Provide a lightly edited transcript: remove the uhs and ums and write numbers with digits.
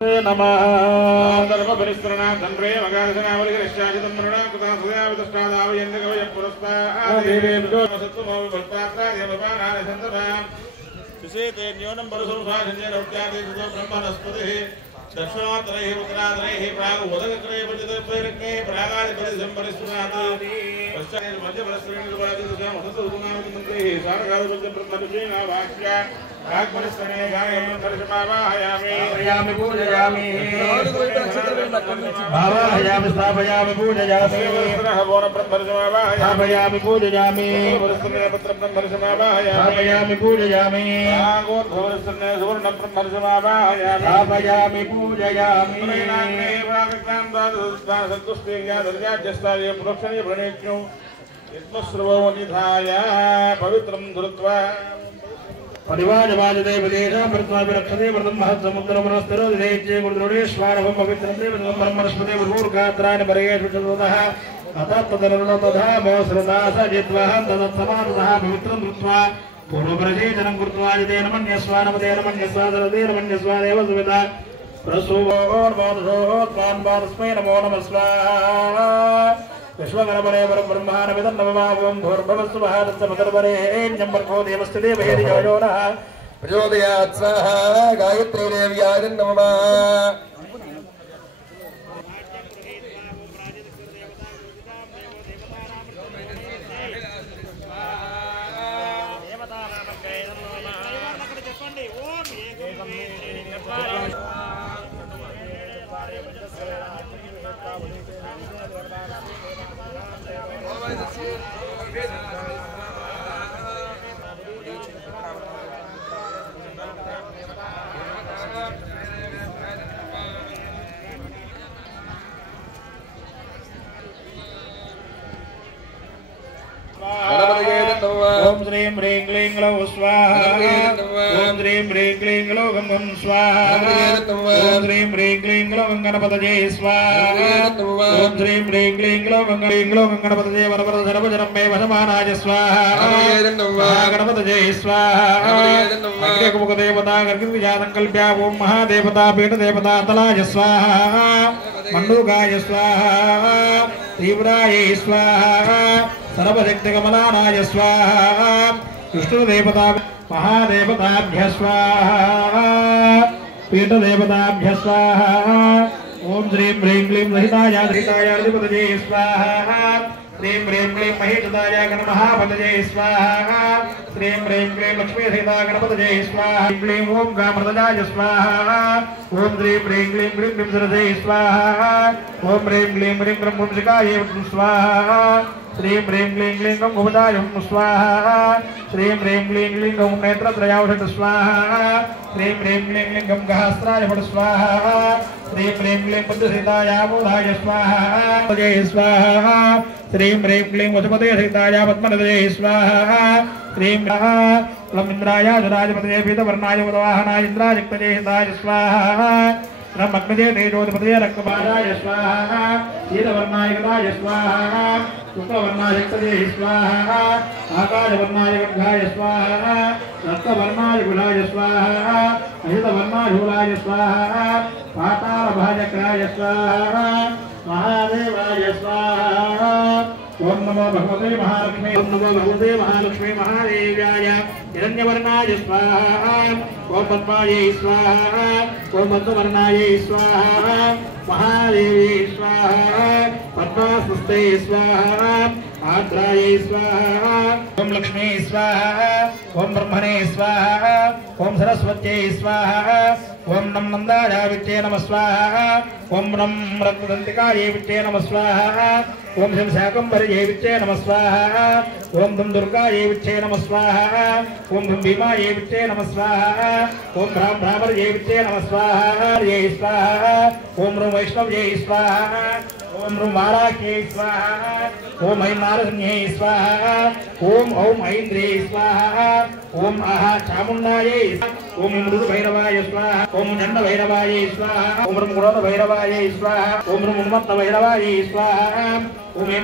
नमः सर्वपरिस्त्रनाथं प्रेमगारसनावलिकरिष्याजितं मृणाकृता सदाविदष्टादावयन्दकवयं पुरस्तादेवेभ्यो सत्त्वमोविभक्तात्रादेवपानानिसन्ततां सुसेते न्यूनं परसुभाषञ्जनौट्यादेशतो ब्रह्मणस्पतिः दक्षिणात्रैः उत्तरात्रैः प्रागुदकत्रैः पञ्चदशैरज्ञैः प्रागादिपरिसम्परिस्त्रनाथ पश्चान्मध्यपरस्त्रीनिर्वाचितुकामसतुनामिमन्त्रैः सारगादब्रह्मऋषीणावाक्या आत्मनिष्ठने गायनं दर्शमावाहयामि पूजयामि भावाहयामि स्थापयामि पूजयामि स्थापयामि पूजयामि स्थापयामि पूजयामि स्थापयामि पूजयामि पवित्रं धृत्वा परिवारवाजदेव देशा प्रत्वाभिरक्षते व्रतं महत्समुद्रमनस्तिरो देचे गुरुद्रोणेश्वरं पवित्रं देवं ब्रह्मणस्पते गुरुर्गात्राणि परेषु चतुर्दः अतत्तदरतधा मोसरदास जित्वहं तदत्समानतः पवित्रं धृत्वा पूर्वपरिचेतनं कृत्वा जितेन मन्यस्वानमतेन मन्यस्वादरतेन मन्यस्वादेव सुविदा प्रसूवोर्मोदसोत्पान्वादस्मै नमो नमः स्वाहा विश्वगणपरे परब्रह्मानमिदं नममावं भूर्भुवस्सु महादस्य मकरपरेण्यं वर्गो देवस्य देवहेरियो नः प्रचोदयात् स्वाहा गायत्री देव्याय नमः ओम श्रीं ह्रीं क्लीं ग्लौं स्वाहा ओम श्रीं ह्रीं क्लीं ग्लौं गं गं स्वाहा ओम श्रीं ह्रीं क्लीं ग्लौं गणपतये स्वाहा ओम श्रीं ह्रीं क्लीं ग्लौं गणपतये वरवरद सर्वजनं मे वशमानाय स्वाहा गणपतये स्वाहा अग्निमुखदेवता गर्गजातंकल्प्या ओम महादेवता पीठदेवता तलाय स्वाहा मंडूकाय स्वाहा तीव्राय स्वाहा सर्वशक्तिकमलानाय स्वाहा विष्णुदेवता महादेवताभ्यः स्वाहा पीठदेवताभ्यः स्वाहा ओम श्रीं ह्रीं क्लीं सहिताय अधिपतये स्वाहा श्रीं ह्रीं क्लीं महेशताय गणमहापतये स्वाहा श्रीं ह्रीं क्लीं लक्ष्मीसहिता गणपतये स्वाहा क्लीं ओम गामृतजाय स्वाहा ओम श्रीं ह्रीं क्लीं क्लीं क्लीं सरसे स्वाहा ओम ह्रीं क्लीं ह्रीं ब्रह्मशिकाय स्वाहा श्रीं ह्रीं क्लीं क्लीं गं गोपदाय स्वाहा श्रीं ह्रीं क्लीं क्लीं गं नेत्रत्रयावषट स्वाहा श्रीं ह्रीं क्लीं क्लीं गं गहस्त्राय फट स्वाहा श्रीं ह्रीं क्लीं पद्मसीताय मूलाय स्वाहा जय स्वाहा श्रीं ह्रीं क्लीं वसुपते सीताय पद्मनदये स्वाहा श्रीं लमिन्द्राय सुराजपतये पीतवर्णाय उदवाहनाय इन्द्राजिक्तये हिताय स्वाहा ब्रह्मग्नजे तेजोधिपतये रक्तपादाय स्वाहा शीलवर्णाय गदाय स्वाहा शुक्लवर्णाय रक्तये स्वाहा आकाशवर्णाय गद्घाय स्वाहा रक्तवर्णाय गुलाय स्वाहा अहितवर्णाय शूलाय स्वाहा पातालभाजकाय स्वाहा महादेवाय स्वाहा ओम नमो भगवते महालक्ष्मी ओम नमो भगवते महालक्ष्मी महादेव्याय हिरण्यवर्णाय स्वाहा ओम पद्मायै स्वाहा ओम पद्मवर्णाय स्वाहा महादेवी स्वाहा पद्मास्ते स्वाहा आद्रायै स्वाहा ओम लक्ष्मी स्वाहा ओम ब्रह्मणे स्वाहा ओम सरस्वत्यै स्वाहा ओम नम नंदाय विद्ये नमः स्वाहा ओम नम रक्तदंतिकायै विद्ये नमः स्वाहा ओम शं शाकंभर्यै विद्ये नमः स्वाहा ओम धं दुर्गायै विद्ये नमः स्वाहा ओम धं भीमायै विद्ये नमः स्वाहा ओम भ्रामर्यै विद्ये नमः स्वाहा यै स्वाहा ओम ह्रूं वैष्णव्यै स्वाहा ओम ह्रूं वाराह्यै स्वाहा ओम ऐं नारसिंह्यै स्वाहा ओम औं ऐन्द्रे स्वाहा ओम आहा चामुण्डायै ओम मृदुभैरवाय स्वाहा ओम चण्डभैरवाय स्वाहा ओम ह्रूं गुणोदभैरवाय स्वाहा ओम ह्रूं उन्मत्तभैरवाय स्वाहा ओम